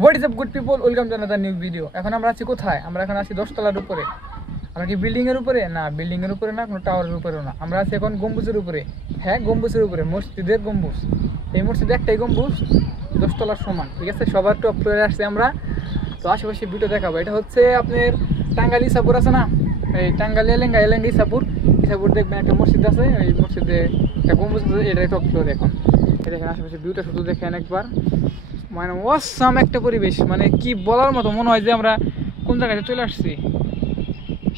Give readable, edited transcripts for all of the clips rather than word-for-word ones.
What is up good people, welcome to another new video. এখন আমরা আছি কোথায়? আমরা এখন আছি 10 তলার উপরে। আমরা কি বিল্ডিং এর উপরে? না, বিল্ডিং এর উপরে না, কোনো টাওয়ারের উপরেও না। আমরা আছি এখন গম্বুজের উপরে। হ্যাঁ, গম্বুজের উপরে, মসজিদের গম্বুজ। এই মসজিদে একটাই গম্বুজ, 10 তলার সমান। ঠিক আছে, সবার টপ ফ্লোরে আসছে আমরা। তো আশেপাশে ভিডিও দেখাবো। এটা হচ্ছে আপনার টাঙ্গাইল ইসাপুর আছে না, এই টাঙ্গাইল এলেঙ্গা ইসাপুর দেখবেন একটা মসজিদ আছে। ওই মসজিদে একটা গম্বুজ আছে, এটাই টপ ফ্লোর। এখন এই দেখেন আশেপাশে ভিউটা শুধু দেখেন একবার, মানে অসাম একটা পরিবেশ, মানে কি বলার মতো। মনে হয় যে আমরা কোন জায়গায় চলে আসছি।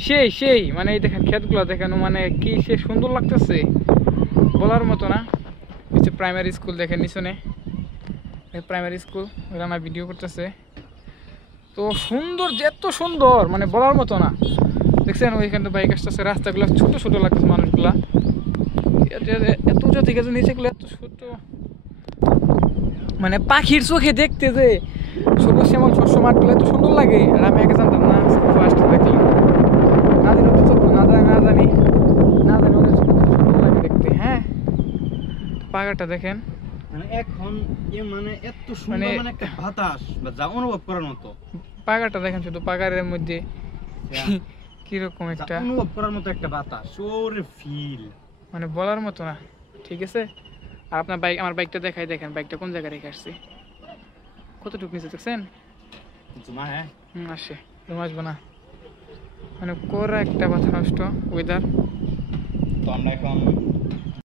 সেই মানে এই দেখেন ক্ষেতগুলো দেখেন, মানে কি সে সুন্দর লাগতেছে, বলার মতো না। নিচে প্রাইমারি স্কুল দেখেন, নিচনে প্রাইমারি স্কুল, রানা ভিডিও করতেছে। তো সুন্দর, যে এত সুন্দর মানে বলার মতো না। দেখছেন ওইখান থেকে বাইক আসতেছে, রাস্তাগুলো ছোট ছোট লাগতেছে, মানুষগুলা এত উঁচা থেকে নিচেগুলো এত ছোট, মানে পাখির চোখে দেখতে যে সবুজ শ্যামল শস্য মাঠগুলো এত সুন্দর লাগে। আর আমি আগে জানতাম না, ফার্স্ট দেখলাম। না জানি অত চোখ, না জানি অনেক সুন্দর লাগে দেখতে। হ্যাঁ, পাহাড়টা দেখেন, মানে এখন মানে এত সুন্দর, মানে একটা বাতাস বা যা অনুভব করার মতো। পাহাড়টা দেখেন, শুধু পাহাড়ের মধ্যে কিরকম একটা অনুভব করার মতো একটা বাতাস, ওরে ফিল, মানে বলার মতো না। ঠিক আছে, আর আপনার বাইক, আমার বাইকটা দেখাই, দেখেন বাইকটা কোন জায়গায় রেখে আসছি, কতটুকু নিচে দেখছেন। আসে রুম আসবো না, মানে কোরা একটা মাথা নষ্ট ওয়েদার। তো আমরা এখন